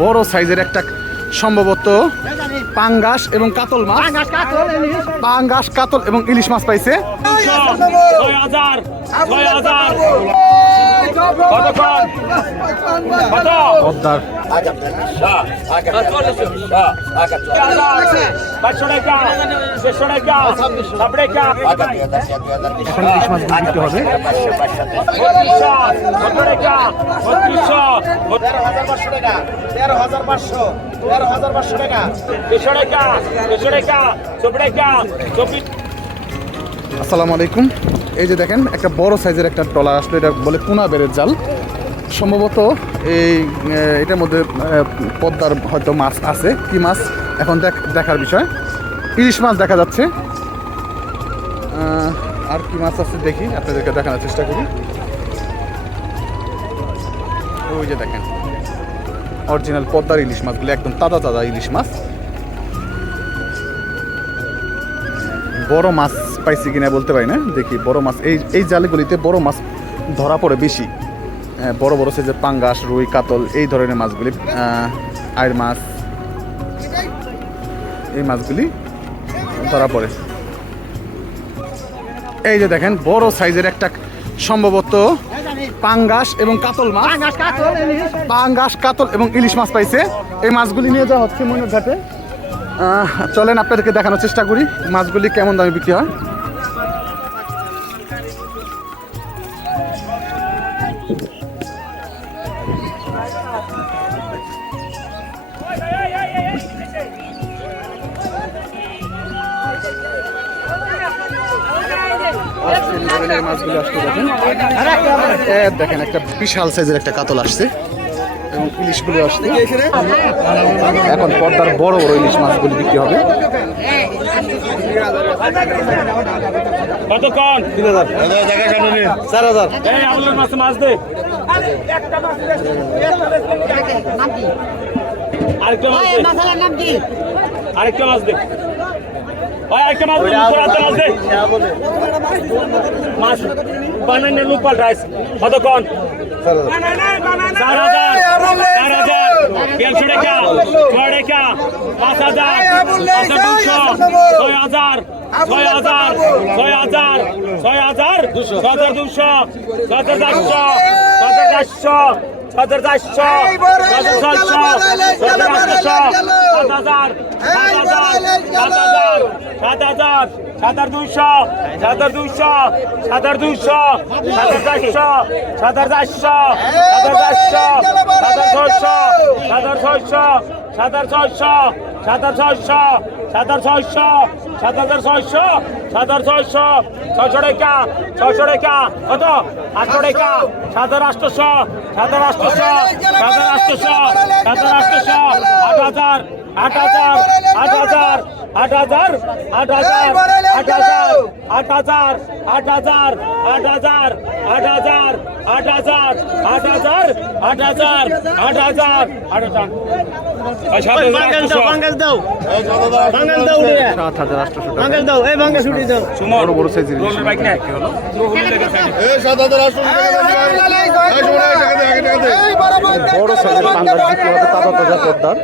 বড় সাইজের একটা সম্ভবত পাঙ্গাস এবং কাতল মাছ। পাঙ্গাস কাতল এবং ইলিশ মাছ পাইছে। পদ্মার এখন ইলিশ মাছ বিক্রি হবে তেরো হাজার পাঁচশো তেরো হাজার পাঁচশো টাকা দেড়শো টাকা চব্বিশ টাকা চব্বিশ আসসালামু আলাইকুম। এই যে দেখেন, একটা বড় সাইজের একটা ট্রলার আসলে, এটা বলে পুনা বেড়ের জাল। সম্ভবত এই এটার মধ্যে পদ্মার হয়তো মাছ আছে। কি মাছ? এখন দেখ- দেখার বিষয়। ইলিশ মাছ দেখা যাচ্ছে। আর কি মাছ আছে দেখি, আপনাদেরকে দেখানোর চেষ্টা করি। ওই যে দেখেন অরিজিনাল পদ্মার ইলিশ মাছগুলো, একদম তাজা তাজা ইলিশ মাছ। বড় মাছ পাইছি কিনা বলতে পারি না। দেখি বড় মাছ এই এই জালগুলিতে বড় মাছ ধরা পড়ে বেশি। হ্যাঁ, বড় বড় সাইজের পাঙ্গাস রুই কাতল এই ধরনের মাছগুলি আয়ের মাছ এই মাছগুলি ধরা পড়ে। এই যে দেখেন বড় সাইজের একটা সম্ভবত পাঙ্গাস এবং কাতল মাছ। পাঙ্গাস কাতল এবং ইলিশ মাছ পাইছে। এই মাছগুলি নিয়ে যাওয়া হচ্ছে ময়ূর ঘাটে চলেন আপনাদেরকে দেখানোর চেষ্টা করি মাছগুলি কেমন দামে বিক্রি হয়। মাছগুলো আসছে দেখেন। দেখেন একটা বিশাল সাইজের একটা কাতল আসছে। এবং ইলিশগুলি আসছে। এখন পর্দার বড় বড় ইলিশ মাছগুলি বিক্রি হবে। হাজার। মাছ মাছ দে। আরেকটা মাছ দে। মাসালার আরেকটা মাছ দে। ওই আরেকটা মাছ উপর হাতে মাছ দে মাছ বানাইনে লুপাল রাইস কতক্ষণ? চার হাজার চার হাজার দেড়শো টাকা ছয় টাকা পাঁচ হাজার দুশো ছয় হাজার ছয় হাজার ছয় হাজার ছয় হাজার ছয় হাজার দুশো ছয় হাজার চারশো ছয় হাজার চারশো হাজার চারশো হাজার ছয়শো ছয় হাজার আটশো সাত হাজার সাত হাজার সাত হাজার সাত হাজার সাত হাজার দুইশো সাত হাজার দুইশো সাত হাজার দুইশো সাত হাজার চারশো সাত হাজার চারশো সাত হাজার চারশো সাত হাজার ছয়শো সাত হাজার ছয়শো সাত হাজার ছয়শো সাত হাজার ছয়শো সাত হাজার ছয়শো সাত হাজার ছয়শো ছয়শো টাকা ছয়শো টাকা কত আটশো টাকা সাত হাজার আটশোশো সাত হাজার আটশোশো সাত হাজার আটশোশো সাত হাজার আটশোশো আট হাজার আট হাজার আট হাজার আট হাজার আট হাজার আট হাজার আট হাজার আট হাজার আট হাজার আট হাজার আট হাজার আট হাজার আট হাজার আট হাজার আট হাজার সাত হাজার বড় সাইজের পাঙ্গাস বিক্রি হবে তারা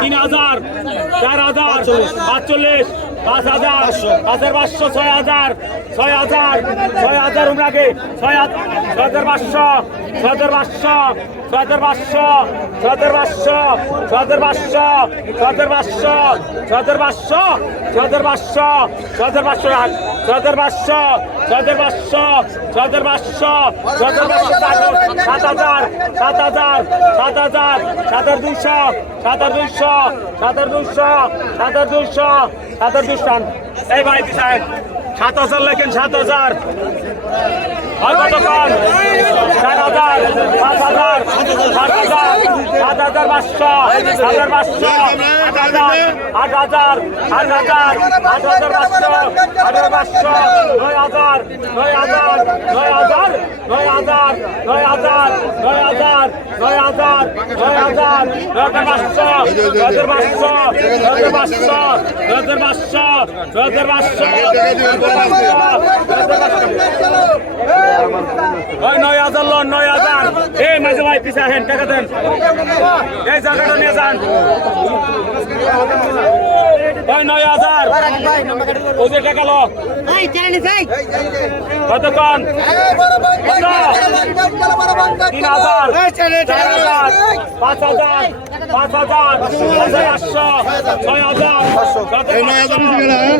তিন হাজার চার হাজার আটচল্লিশ পাঁচ হাজার পাঁচের পাঁচশো ছয় হাজার ছয় হাজার ছয় হাজার উমরাকে ছয় হাজার পাঁচশো ছয় হাজার পাঁচশো ছয় হাজার পাঁচশো ছয় হাজার পাঁচশো ছয় হাজার পাঁচশো ছয় হাজার পাঁচশো ছয় হাজার পাঁচশো ছয় হাজার পাঁচশো ছয় হাজার পাঁচশো ছয় হাজার পাঁচশো ছয় হাজার পাঁচশো ছয় হাজার পাঁচশো ছয় হাজার পাঁচশো সাত হাজার সাত হাজার সাত হাজার সাত হাজার দুইশো সাত হাজার দুইশো সাত হাজার দুইশো সাত হাজার দুইশো দুইশো এই ভাই সাহেব? সাত হাজার লেখেন সাত হাজার। আর কতক্ষণ? সাত হাজার সাত হাজার সাত হাজার সাত হাজার পাঁচশো হাজার পাঁচশো, আট হাজার আট হাজার আট হাজার পাঁচশো পাঁচশো, নয় হাজার নয় হাজার নয় হাজার। নয় হাজার নয় হাজার নয় হাজার নয় হাজার নয় হাজার নয় পাঁচশো নয় পাঁচশো নয় পাঁচশো নয় পাঁচশো নয় পাঁচশো নয় হাজার লোন নয় হাজার এই মাঝে ভাই পিছা হেন টাকা দেন। এই জায়গাটা নিয়ে যান। ওই নয় হাজার। ওদের টাকা লো ভাই যাই কতক্ষণ? তিন হাজার। চার হাজার। পাঁচ হাজার। পাঁচ হাজার। আটশো। ছয় হাজার। সাত হাজার।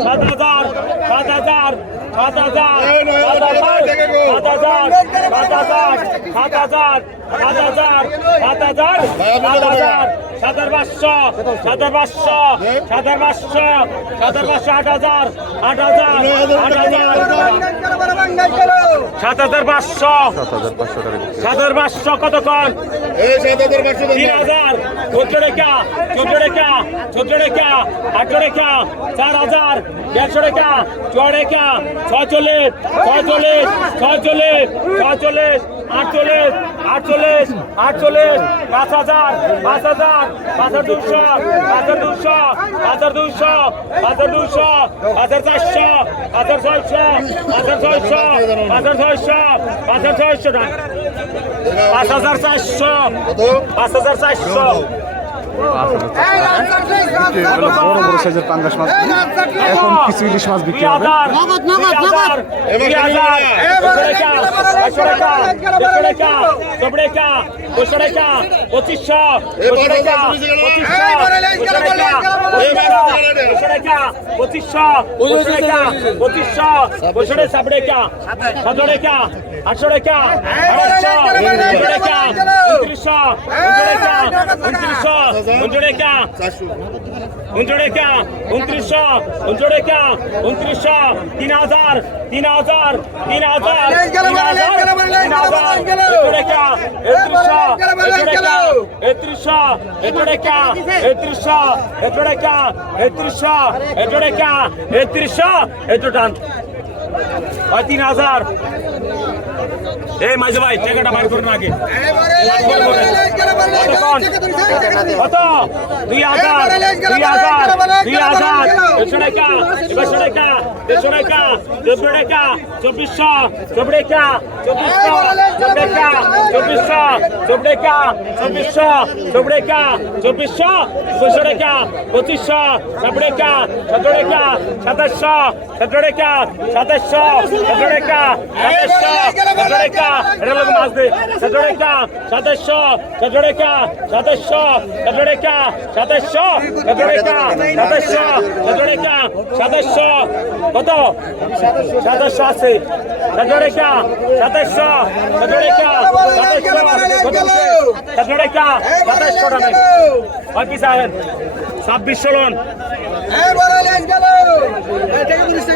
সাত হাজার। সাত হাজার। সাত হাজার সাত হাজার সাতার পাঁচশো সাতার পাঁচশো সাতার পাঁচশো সাতার পাঁচশো আট হাজার আট হাজার আট হাজার সাত হাজার পাঁচশো সাত হাজার কতক্ষণ তিন হাজার চোদ্দ রেখা চোদ্দ রেখা চোদ্দ রেখা আটশো রেখা চার হাজার দেড়শো রেখা চুয়া রেখা ছয় চল্লিশ ছয় চল্লিশ ছয় চল্লিশ ছয় চল্লিশ আটচল্লিশ আটচল্লিশ আটচল্লিশ পাঁচ হাজার পাঁচ হাজার পাঁচ হাজার দুশো পাঁচ হাজার দুশো পাঁচ হাজার দুশো পাঁচ হাজার দুশো পাঁচ হাজার চারশো পাঁচ হাজার ছয়শো পাঁচ হাজার ছয়শো পাঁচ হাজার ছয়শো পাঁচ হাজার ছয়শো পাঁচ হাজার চারশো পাঁচ হাজার চারশো বড় বড় সাইজের পাঙ্গাস মাছ এখন কিছু ইলিশ মাছ বিক্রি হবে পঁচিশশো পঁচিশশো সাবড়ে কা সদরে কা আটশো টাকা আড়াইশো টাকা উনত্রিশশো উনত্রিশশো উনত্রিশশো দুশো টাকা উনত্রিশশো টাকা উনত্রিশশো তিন হাজার তিন হাজার তিন হাজার তিন হাজার তিন হাজার। টাকা একত্রিশশো একত্রিশশো একত্রিশশো টাকা একত্রিশশো একশো টাকা একত্রিশশো একশো টান হয় তিন হাজার। এই মাঝে ভাই টাকাটা বাইর করুন আগে। কত দুই হাজার দুই হাজার দুই হাজার। দেড়শো টাকা দেড়শো টাকা দেড়শো টাকা দেড়শো টাকা, চব্বিশশো চব্বিশ টাকা, চব্বিশশো চব্বিশ টাকা, চব্বিশশো চব্বিশ টাকা, চব্বিশশো চব্বিশ টাকা, চব্বিশশো, ছয়শো টাকা, পঁচিশশো সতেরো টাকা সতেরো টাকা, সাতাশশো সতেরো টাকা, সাতাশশো সতেরো টাকা, সাতাশশো সাতরেকা এটা লোক মাছ দে। সাতরেকা সাতাশশো সাতরেকা সাতাশশো সাতরেকা সাতাশশো সাতরেকা সাতাশশো সাতরেকা সাতাশশো কত? সাতাশশো আছে। সাতরেকা সাতাশশো সাতরেকা সাতাশশো কত সাতরেকা সাতাশশো টাকা। বাকি সাহেব ছাব্বিশশো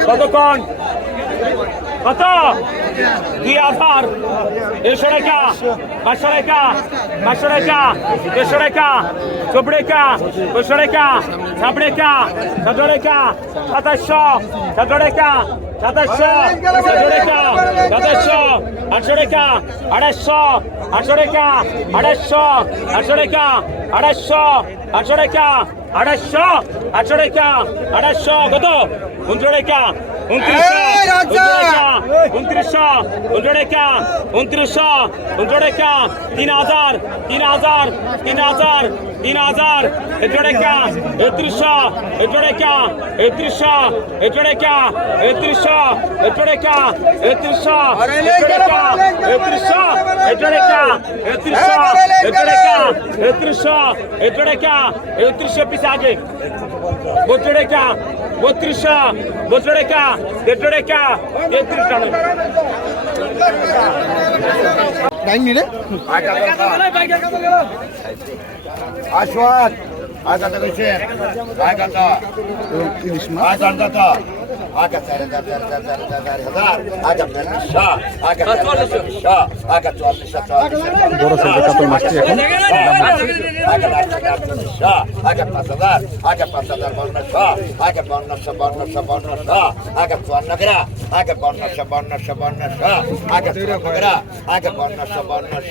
কতক্ষণ কত? দুই হাজার দেড়শো টাকা পাঁচশো টাকা পাঁচশো টাকা দেড়শো টাকা টাকা সাতাশশো সতেরো টাকা সাতাশশো আটশো টাকা আড়াইশো আটশো টাকা আড়াইশো আটশো টাকা আড়াইশো আটশো টাকা আড়াইশো আটশো টাকা আড়াইশো কত? উনত্রিশ টাকা উনত্রিশশো উনত্রিশ টাকা উনত্রিশশো উনত্রিশ টাকা তিন হাজার তিন হাজার তিন হাজার তিন হাজার টাকা একত্রিশশো টাকা একত্রিশশো টাকা একত্রিশশো টাকা একত্রিশশো টাকা একত্রিশশো একশো টাকা একত্রিশশো টাকা একত্রিশশো টাকা একত্রিশশো পিস আগে। বত্রিশ টাকা বত্রিশশো দেড়শো টাকা তেত্রিশ টাকা। টাইম নিলে আসওয়াত আয় কাটা কইছে আয় কাটা তিরিশ মাস আয় কাটা তা আকা চার হাজার চার হাজার চার হাজার চার হাজার আকা পঞ্চাশ শাহ আকা চল্লিশ শাহ আকা চল্লিশ বড় সাইজে কাতল মাছটি এখন পাঁচ হাজার আকা পাঁচ হাজার পঞ্চাশ শাহ আকা পঞ্চাশ পঞ্চাশ পঞ্চাশ চুয়ান্ন গ্রাম আগে বর্ণস বর্ণস বর্ণস আগে স্বর্ণগরা আগে বর্ণস বর্ণস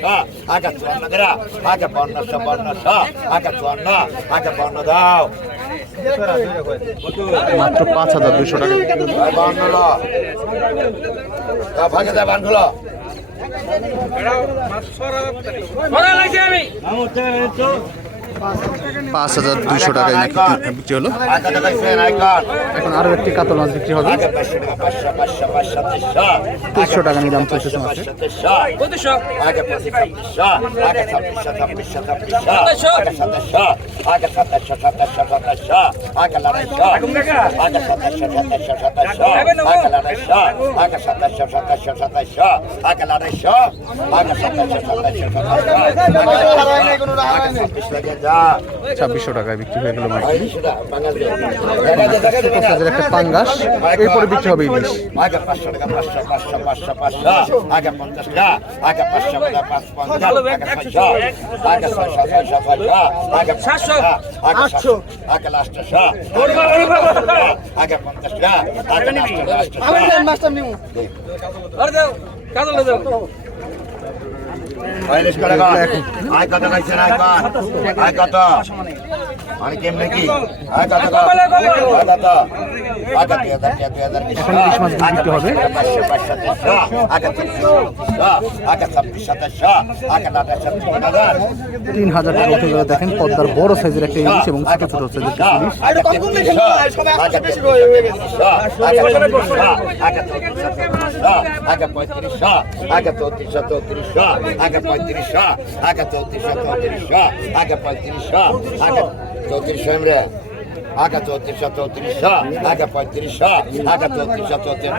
আগে স্বর্ণগরা আগে বর্ণস বর্ণস আগে স্বর্ণ আগে বর্ণ দাও। মাত্র পাঁচ হাজার দুশো টাকা। ভাগে দেয় বানগুল আমি। পাঁচ হাজার দুইশো টাকায় নাকি বিক্রি হলো এখন আরও একটি কাতল মাছ বিক্রি হবে তিনশো টাকা নিলাম চলছে আগে ছাব্বিশশো টাকায় বিক্রি হয়ে গেল মাছের একটা পাঙ্গাস এরপরে বিক্রি হবে ইলিশ। কাজল বয়াল্লিশ করে আয় কত খাইছেন আয় কত আয় কত মানে কেমনে কি আয় কত আয় কত তিন হাজার টাকা উঠে গেলে দেখেন পদ্মার বড় সাইজের একটা ইলিশ এবং ছোট ছোট সাইজের আগে Aga Pantirixá, Aga Totirixá, Pantirixá, Aga Pantirixá, Aga Totirixá, Emre. Aga Totirixá, Totirixá, Aga Pantirixá, Aga Totirixá, Totirixá.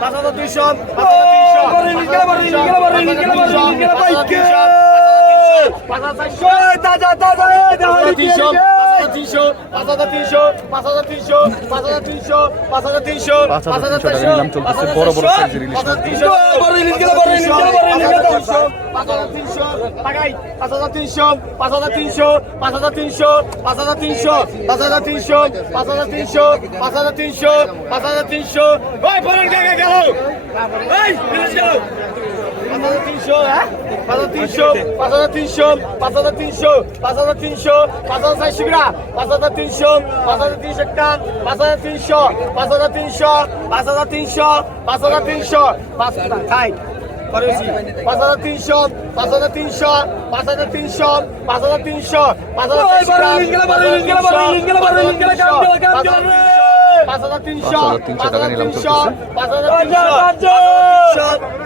পাঁচ হাজার trinchão, পাঁচ হাজার তিনশো দাদা দাদা তিনশো পাঁচ হাজার তিনশো পাঁচ হাজার তিনশো পাঁচ হাজার তিনশো পাঁচ হাজার তিনশো পাঁচ হাজার তিনশো পাঁচ হাজার তিনশো টাকা নিলাম চলতেছে বড় বড় সাইজের ইলিশ পাঁচ হাজার তিনশো বড় ইলিশ গেলে বড় ইলিশ গেলে বড় ইলিশ গেলে পাঁচ হাজার তিনশো টাকাই পাঁচ হাজার তিনশো পাঁচ হাজার তিনশো পাঁচ হাজার তিনশো পাঁচ হাজার তিনশো পাঁচ হাজার তিনশো পাঁচ হাজার তিনশো পাঁচ হাজার তিনশো পাঁচ হাজার তিনশো ওই বড় জায়গা গেল এই ইলিশ গেল হাজার তিনশো হ্যাঁ পাঁচ হাজার তিনশো পাঁচ হাজার তিনশো পাঁচ হাজার তিনশো পাঁচ হাজার তিনশো পাঁচ হাজার চারশো গ্রা পাঁচ হাজার তিনশো পাঁচ হাজার তিনশো একটা পাঁচ হাজার তিনশো পাঁচ হাজার তিনশো পাঁচ হাজার তিনশো পাঁচ হাজার তিনশো পাঁচ খাই করেছি পাঁচ হাজার তিনশো পাঁচ হাজার তিনশো পাঁচ হাজার তিনশো পাঁচ হাজার তিনশো পাঁচ হাজার তিনশো পাঁচ হাজার তিনশো টাকা নিলাম চলতেছে। পাঁচ হাজার তিনশো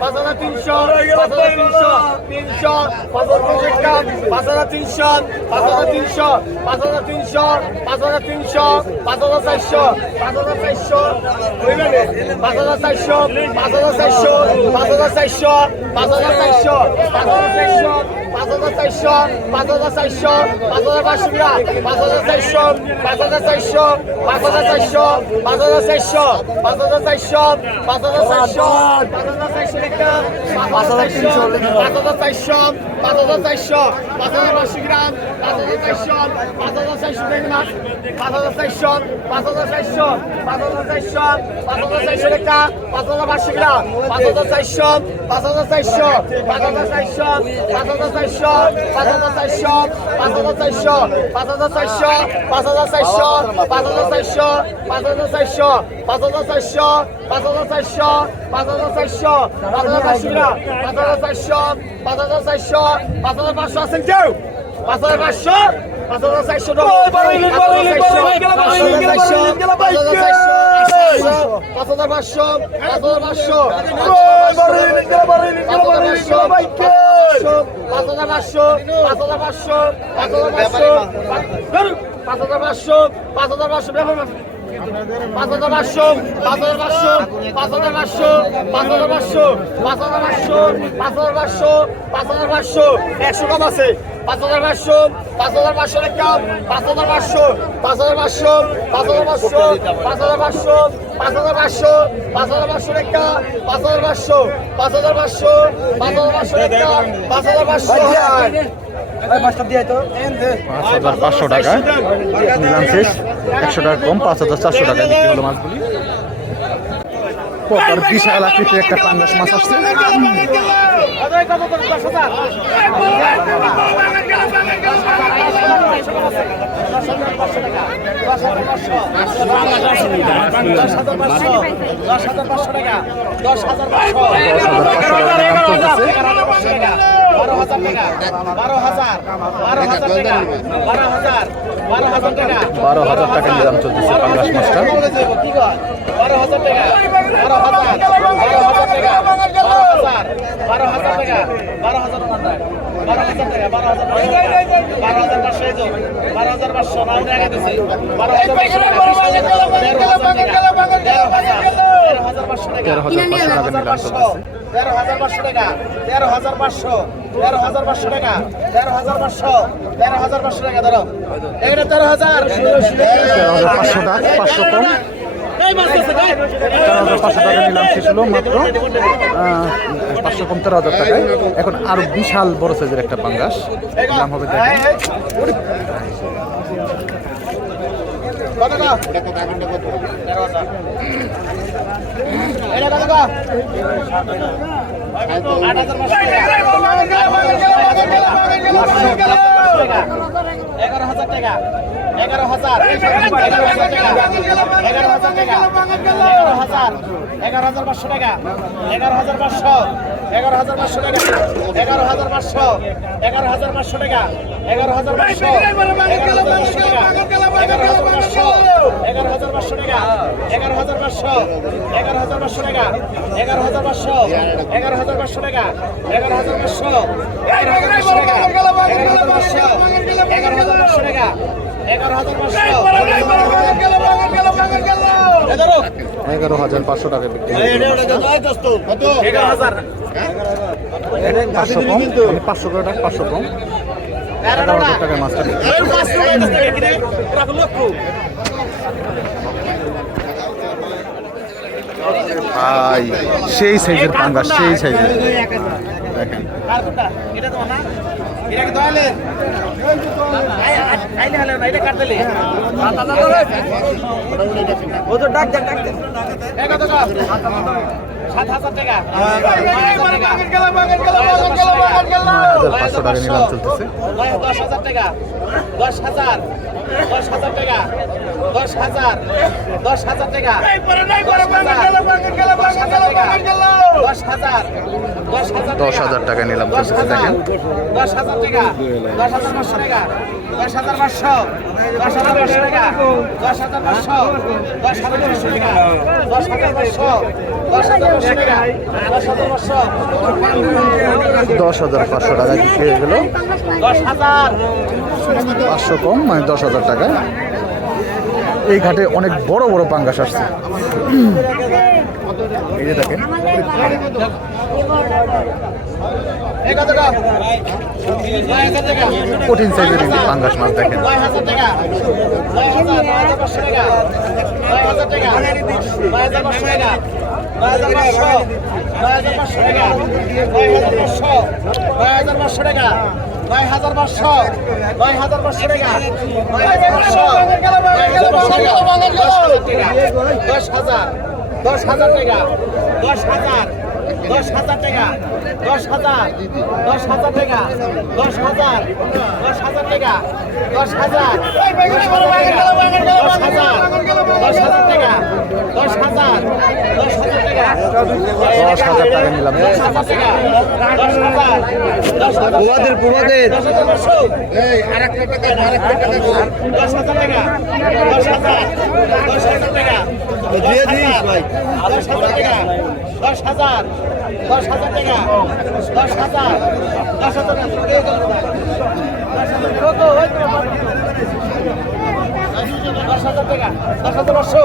পাঁচ হাজার তিনশো পাঁচ হাজার তিনশো পাঁচ হাজার তিনশো পাঁচ হাজার তিনশো পাঁচ হাজার চারশো পাঁচ হাজার চারশো পাঁচ হাজার চারশো পাঁচ হাজার চারশো পাঁচ হাজার চারশো পাঁচ হাজার চারশো পাঁচ হাজার চারশো পাঁচ হাজার চারশো পাঁচ হাজার চারশো পাঁচ হাজার পাঁচশো পাঁচ হাজার চারশো পাঁচ হাজার চারশো পাঁচ হাজার চারশো পাঁচ হাজার চারশো পাঁচ হাজার চারশো পাঁচ হাজার চারশো পাঁচ হাজার চারশো একটা পাঁচ হাজার তিনশো পাঁচ হাজার চারশো পাঁচ হাজার চারশো পাঁচ হাজার পাঁচশো গ্রাম পাঁচ হাজার চারশো পাঁচ হাজার চারশো দেখলাম পাঁচ হাজার চারশো পাঁচ হাজার চারশো পাঁচ হাজার চারশো পাঁচ হাজার চারশো একটা পাঁচ হাজার পাঁচশো গ্রাম পাঁচ হাজার চারশো পাঁচ হাজার চারশো পাঁচ হাজার চারশো পাঁচ হাজার চারশো পাঁচ হাজার চারশো পাঁচ হাজার চারশো পাঁচ হাজার চারশো পাঁচ হাজার চারশো পাঁচ হাজার চারশো পাঁচ হাজার চারশো পাঁচ হাজার চারশো পাঁচ হাজার চারশো পাঁচ হাজার চারশো পাঁচ হাজার পাঁচশো পাঁচ হাজার চারশো পাঁচ হাজার চারশো পাঁচ হাজার পাঁচশো আছেন কেউ পাঁচ হাজার পাঁচশো পাঁচ হাজার চারশো পাঁচ হাজার পাঁচশো পাঁচ হাজার পাঁচশো পাঁচ হাজার পাঁচশো পাঁচ হাজার পাঁচশো পাঁচ হাজার পাঁচশো পাঁচ হাজার পাঁচশো পাঁচ হাজার পাঁচশো পাঁচ হাজার পাঁচশো পাঁচ হাজার পাঁচশো পাঁচ হাজার পাঁচশো পাঁচ হাজার পাঁচশো পাঁচ হাজার পাঁচশো পাঁচ হাজার পাঁচশো পাঁচ হাজার পাঁচশো পাঁচ হাজার পাঁচশো একশো কম আছে পাঁচ হাজার পাঁচশো পাঁচ হাজার পাঁচশো কাম পাঁচ হাজার পাঁচশো পাঁচ হাজার পাঁচশো পাঁচ হাজার পাঁচশো পাঁচ হাজার পাঁচশো পাঁচ হাজার পাঁচশো পাঁচ হাজার পাঁচশো রেখা পাঁচ হাজার পাঁচশো পাঁচ হাজার পাঁচশো পাঁচ হাজার পাঁচশো পাঁচ হাজার পাঁচশো পাঁচ হাজার পাঁচশো টাকা। নিলাম শেষ। একশো টাকা কম, পাঁচ হাজার চারশো টাকা বিক্রি হলো মাছগুলি। পর বিশাল আকৃতির একটা পাঙ্গাস মাছ আসছে দশ হাজার বারো হাজার বারো হাজার বারো হাজার বারো হাজার টাকা নিলাম চলতেছে পাঙ্গাস মাছটা বারো হাজার টাকা বারো হাজার টাকা বারো হাজার বারো হাজার পাঁচশো বারো হাজার পাঁচশো নাও দেখা দিছে বারো হাজার পাঁচশো তেরো হাজার টাকা তেরো হাজার তেরো হাজার পাঁচশো টাকা। তেরো হাজার পাঁচশো তেরো হাজার পাঁচশো টাকা তেরো হাজার পাঁচশো তেরো হাজার পাঁচশো টাকা পাঁচশো টাকা নিলাম শেষ হলো মাত্র। পাঁচশো পঞ্চাশ হাজার টাকায়। এখন আরও বিশাল বড় সাইজের একটা পাঙ্গাস। দাম হবে এগারো হাজার টাকা এগারো হাজার এগারো হাজার টাকা এগারো হাজার টাকা এগারো হাজার এগারো হাজার পাঁচশো টাকা। এগারো হাজার পাঁচশো এগারো হাজার পাঁচশো টাকা। এগারো হাজার পাঁচশো, এগারো হাজার পাঁচশো টাকা। এগারো হাজার পাঁচশো এগারো হাজার পাঁচশো টাকা এগারো হাজার পাঁচশো এগারো হাজার পাঁচশো টাকা এগারো হাজার পাঁচশো এগারো হাজার পাঁচশো টাকা এগারো হাজার পাঁচশো এগারো হাজার পাঁচশো টাকা এগারো হাজার পাঁচশো এগারো হাজার পাঁচশো টাকা এগারো হাজার পাঁচশো এগারো হাজার পাঁচশো টাকা এগারো হাজার পাঁচশো এগারো হাজার পাঁচশো টাকা বিক্রি এগারো হাজার পাঁচশো কম মানে পাঁচশো টাকা পাঁচশো কম এগারো হাজার টাকায় মাছটা ভাই সেই সাইজের পাঙ্গাস সেই সাইজের। দেখেন। ডাক ডাক ডাক পাঁচশো টাকা নিলাম চলতেছে। দশ হাজার টাকা। দশ হাজার। দশ হাজার টাকা। দশ হাজার। দশ হাজার টাকা। দশ হাজার। টাকা নিলাম দশ চলতেছে হাজার। দেখেন। দশ হাজার টাকা। দশ হাজার পাঁচশো টাকা। দশ হাজার পাঁচশো। দশ হাজার পাঁচশো টাকা। দশ হাজার পাঁচশো। দশ হাজার পাঁচশো টাকা। দশ হাজার পাঁচশো। দশ হাজার পাঁচশো টাকা। দশ হাজার পাঁচশো। দশ হাজার পাঁচশো টাকা বিক্রি হয়ে গেল। দশ হাজার। পাঁচশো কম মানে দশ হাজার টাকা এই ঘাটে অনেক বড় বড় পাঙ্গাস আসছে। এই যে দেখেন। কঠিন সাইজের পাঙ্গাস মাছ দেখেন। টাকা নয় হাজার পাঁচশো, নয় হাজার পাঁচশো টাকা, নয় হাজার পাঁচশো নয় হাজার পাঁচশো টাকা, দশ হাজার দশ হাজার টাকা, দশ হাজার দশ হাজার টাকা, দশ হাজার দশ হাজার টাকা, দশ হাজার দশ হাজার টাকা দশ হাজার দশ হাজার দশ হাজার টাকা দশ হাজার টাকা নিলাম হাজার টাকা দিয়ে দিস ভাই দশ হাজার টাকা দশ হাজার দশ হাজার টাকা দশ হাজার দশ হাজার টাকা দশ হাজার টাকা দশ হাজার পাঁচশো।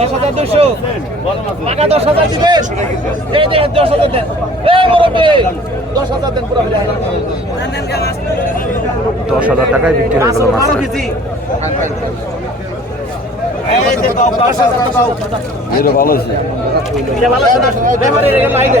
দশ হাজার দুশো টাকা দশ হাজার দিবেন। এই দেন দশ হাজার দেন। এই মুরব্বী দশ হাজার দেন পুরো। দশ হাজার টাকায় বিক্রি হয়ে গেল মাছটা। এটা ভালো আছে লাইনে।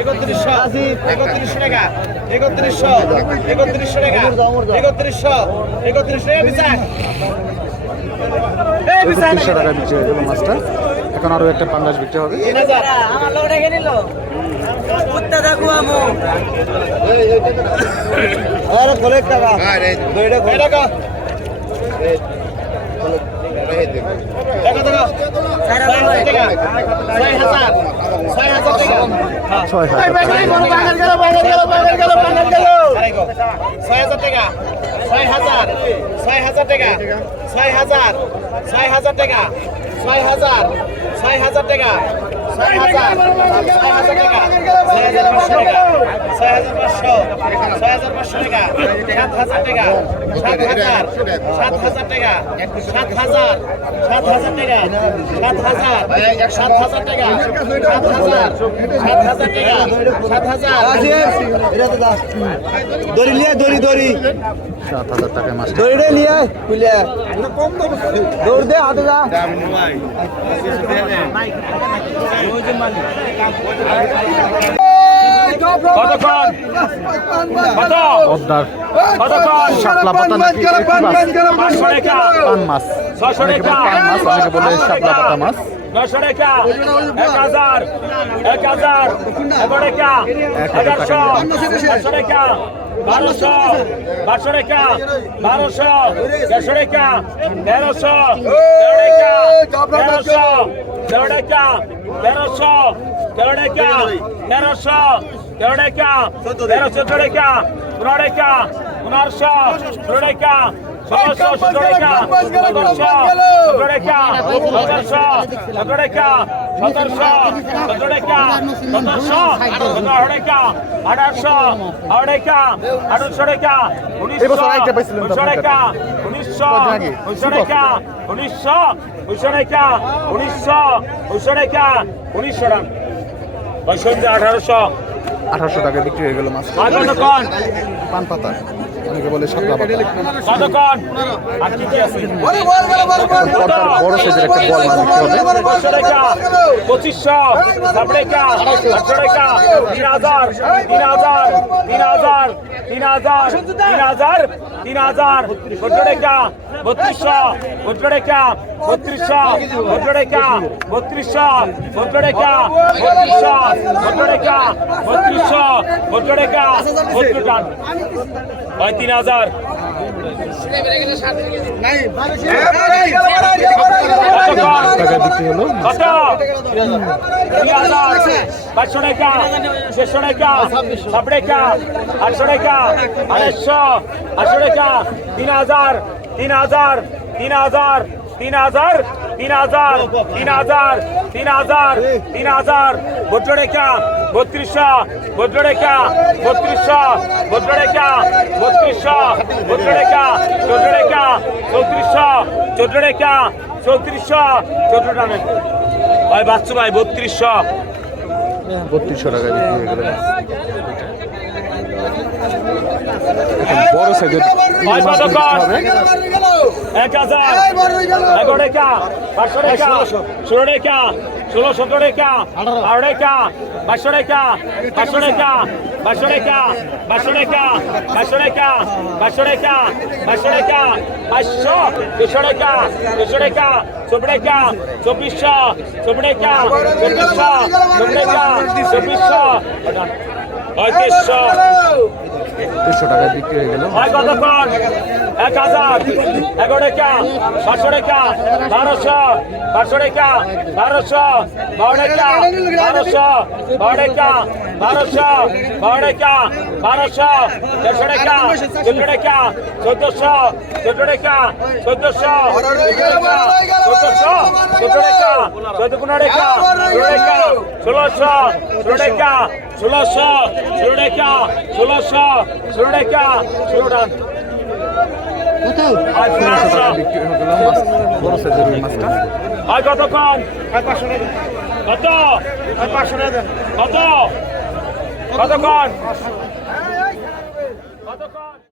একত্রিশশো, একত্রিশশো টাকা, একত্রিশশো, একত্রিশশো টাকা, একত্রিশশো, একত্রিশশো, এই বিচার। একত্রিশশো টাকায় বিক্রি হয়ে গেল মাছটা। এখন আরও একটা পাঙ্গাস বিক্রি হবে। টাকা। ছয় হাজার টাকা। ছয় হাজার। ছয় হাজার টাকা। ছয় হাজার ছয় হাজার টাকা ছয় হাজার ছয় হাজার টাকা ছয় হাজার টাকা টাকা টাকা পাঁচশো টাকা টাকা সাত হাজার টাকা সাত হাজার সাত হাজার টাকা সাত হাজার সাত হাজার টাকা সাত হাজার সাত হাজার টাকা সাত হাজার টাকা দড়ি লিয়ে দড়ি দড়ি সাত হাজার টাকায় মাছটা দড়ি দে হাতে যা পদ্মার শাপলা পাতা নাকি পান মাছ অনেকে বলে পান মাছ অনেকে বলে শাপলা পাতা মাছ। নশো টাকা এক হাজার এক হাজার এগারো টাকা এগারোশো। পাঁচশো টাকা বারোশো বারোশো রেখা বারোশো, দেড়শো রেখা তেরোশো তেরোশো তেরো রেখা তেরোশো তেরো রেখা তেরোশো তেরো রেখা তেরোশো চোদ্দ রেখা পনেরো রেখা পনেরোশো ষোলো রেখা ষোলোশো সতেরো রেখা সতেরোশো সতেরো রেখা সতেরো রেখা সতেরোশো সতেরো টাকা সতেরোশো সতেরো টাকা আঠারোশো আঠারো টাকা আঠারোশো টাকা উনিশশো এবছর আরেকটা পাইছিলেন তো উনিশশো আপনার টাকা উনিশশো কদিন আগে? উনিশশো টাকা উনিশশো উনিশশো টাকা উনিশশো উনিশশো টাকা উনিশশো টাকা ওই আঠারোশো। আঠারোশো টাকায় বিক্রি হয়ে গেল মাছ পান পাতা অনেকে বলে শাপলা পাতা বড় সাইজের একটা বল মাছ বিক্রি হবে পঁচিশশো তিন হাজার তিন হাজার তিন হাজার তিন হাজার তিন হাজার তিন হাজার চোদ্দ টাকা বত্রিশশো চোদ্দ টাকা বত্রিশশো চোদ্দ টাকা বত্রিশশো চোদ্দ টাকা বত্রিশশো চোদ্দ টাকা বত্রিশশো চোদ্দ টাকা বত্রিশ টাকা তিন হলো কত দুই হাজার। পাঁচশো টাকা ছশো টাকা সাত টাকা আটশো টাকা আড়াইশো আটশো টাকা। তিন হাজার তিন হাজার তিন হাজার। তিন হাজার তিন হাজার তিন হাজার তিন হাজার তিন হাজার। ভদ্ররেখা বত্রিশশো ভদ্ররেখা বত্রিশশো ভদ্ররেখা বত্রিশশো ভদ্ররেখা চৌদ্ররেখা চৌত্রিশশো চৌদ্ররেখা চৌত্রিশশো চৌদ্র টানেন ভাই, বাচ্চু ভাই, বত্রিশশো। বত্রিশশো টাকা বড় সাইজের এক হাজার। এগারো টাকা পাঁচশো টাকা ষোলো টাকা ষোলো সতেরো টাকা আঠারো টাকা বাইশশো টাকা পাঁচশো টাকা বাইশশো টাকা বাইশশো টাকা বাইশশো টাকা বাইশশো টাকা বাইশশো টাকা বাইশশো দুশো টাকা দুশো টাকা চব্বিশ টাকা চব্বিশশো চব্বিশ টাকা চব্বিশশো চব্বিশ টাকা চব্বিশশো। তিনশো টাকায় বিক্রি হয়ে গেল। এক হাজার। এগারো টাকা পাঁচশো টাকা বারোশো। পাঁচশো টাকা বারোশো। বারো টাকা বারোশো। বারো টাকা বারোশো বারো টাকা বারোশো দেড়শো টাকা চোদ্দ টাকা চোদ্দশো চোদ্দ টাকা চোদ্দশো চোদ্দশো চোদ্দ টাকা চোদ্দ পনেরো টাকা ষোলো টাকা ষোলোশো ষোলো টাকা ষোলোশো ষোলো টাকা ষোলোশো ষোলো টাকা ষোলো টাকা কত তিনশো কত কত কতক্ষণ